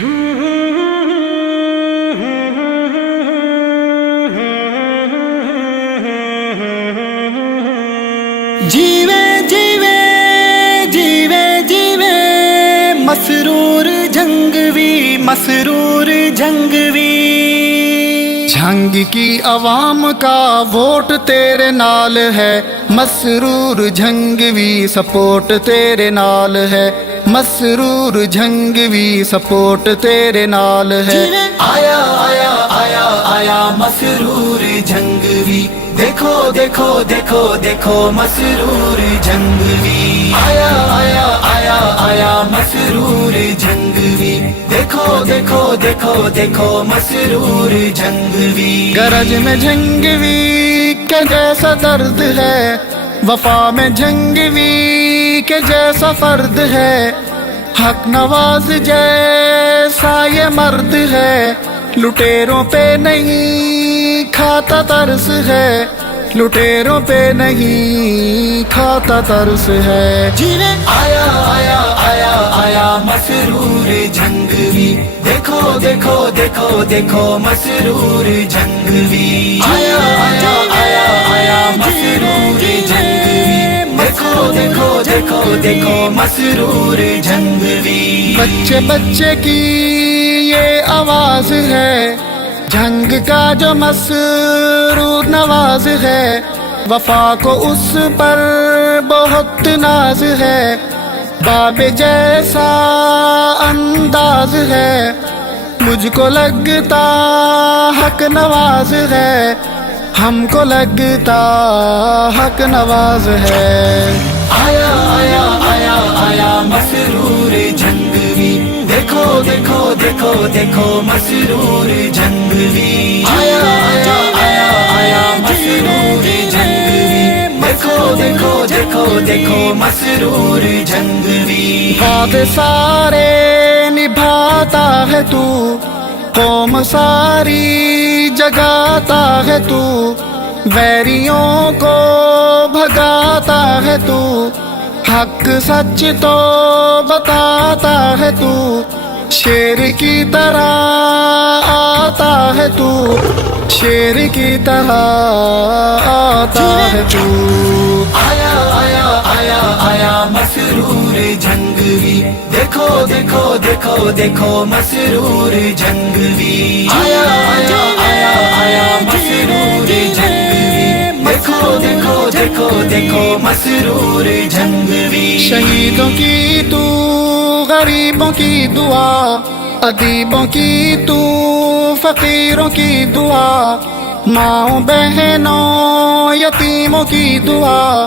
جیوے جیوے جیوے جیوے مسرور جھنگوی مسرور جھنگوی، جھنگ کی عوام کا ووٹ تیرے نال ہے، مسرور جھنگوی سپورٹ تیرے نال ہے، مسرور جھنگوی سپورٹ تیرے نال ہے۔ آیا آیا آیا آیا مسرور جھنگوی، دیکھو دیکھو دیکھو دیکھو مسرور جھنگوی، آیا آیا آیا آیا مسرور جھنگوی، دیکھو دیکھو دیکھو دیکھو مسرور جھنگوی۔ گرج میں جھنگوی کے جیسا درد ہے، وفا میں جھنگوی کے جیسا فرد ہے، حق نواز جیسا یہ مرد ہے، لٹیروں پہ نہیں کھاتا ترس ہے، لٹیروں پہ نہیں کھاتا ترس ہے۔ آیا آیا آیا آیا مسرور جھنگوی، دیکھو دیکھو دیکھو دیکھو مسرور جھنگوی، آیا آیا آیا آیا مسرور جھنگوی، دیکھو دیکھو دیکھو دیکھو مسرور جھنگوی۔ بچے بچے کی یہ آواز ہے، جھنگ کا جو مسرور نواز ہے، وفا کو اس پر بہت ناز ہے، باب جیسا انداز ہے، مجھ کو لگتا حق نواز ہے، ہم کو لگتا حق نواز ہے۔ آیا آیا آیا آیا مسرور جھنگوی، دیکھو دیکھو دیکھو دیکھو مسرور جھنگوی، آیا آیا آیا آیا مسرور جھنگوی، دیکھو دیکھو دیکھو دیکھو مسرور جھنگوی۔ وعدے سارے نبھاتا ہے تو، قوم ساری جگاتا ہے تو، ویریوں کو بھگاتا ہے تو، حق سچ تو بتاتا ہے تو، شیر کی طرح آتا ہے تو، شیر کی طرح آتا ہے تو۔ آیا آیا آیا آیا مسرور جھنگوی، دیکھو دیکھو دیکھو دیکھو مسرور جھنگوی، آیا آیا آیا آیا مسرور جھنگوی، دیکھو دیکھو دیکھو دیکھو مسرور جھنگوی۔ شہیدوں کی تو غریبوں کی دعا، ادیبوں کی تو فقیروں کی دعا، ماؤں بہنوں یتیموں کی دعا،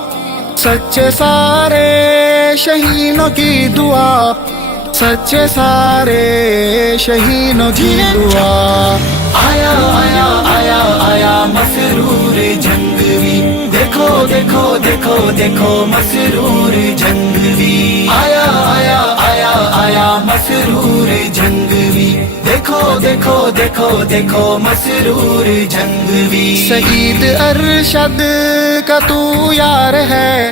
سچے سارے شہیدوں کی دعا، سچے سارے شہیدوں کی دعا۔ آیا آیا آیا آیا مسرور جھنگوی، دیکھو دیکھو دیکھو دیکھو مسرور جھنگوی، آیا آیا آیا آیا مسرور جھنگوی، دیکھو دیکھو دیکھو دیکھو مسرور جھنگوی۔ سعید ارشد کا تو یار ہے،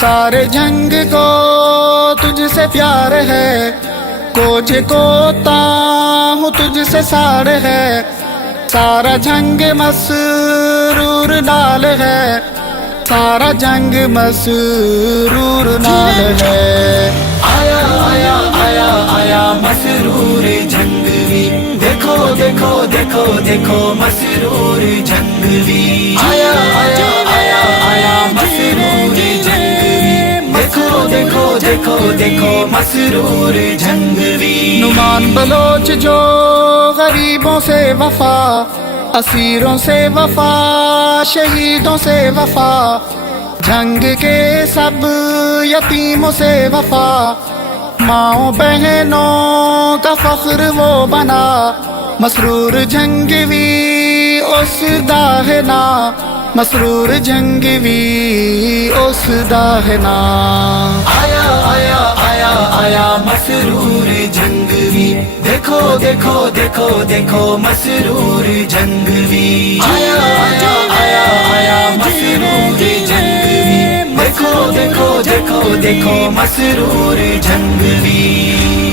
سارے جھنگ کو تجھ سے پیار ہے، کوچ کوتا ہوں تجھ سے ساڑ ہے، سارا جھنگ مسرور نال ہے، سارا جھنگ مسرور نال ہے۔ آیا آیا آیا آیا مسرور جھنگوی، دیکھو دیکھو دیکھو دیکھو مسرور جھنگوی، آیا آیا آیا آیا مسرور جھنگوی، دیکھو دیکھو دیکھو دیکھو مسرور جھنگوی۔ نعمان بلوچ جو غریبوں سے وفا، اسیروں سے وفا، شہیدوں سے وفا، جھنگ کے سب یتیموں سے وفا، ماؤں بہنوں کا فخر وہ بنا، مسرور جھنگوی اس داہنا، مسرور جھنگوی اس داہنا۔ آیا آیا آیا آیا مسرور جھنگوی، دیکھو دیکھو دیکھو دیکھو مسرور جھنگوی، آیا آیا آیا آیا مسرور جھنگوی، دیکھو دیکھو دیکھو دیکھو مسرور جھنگوی۔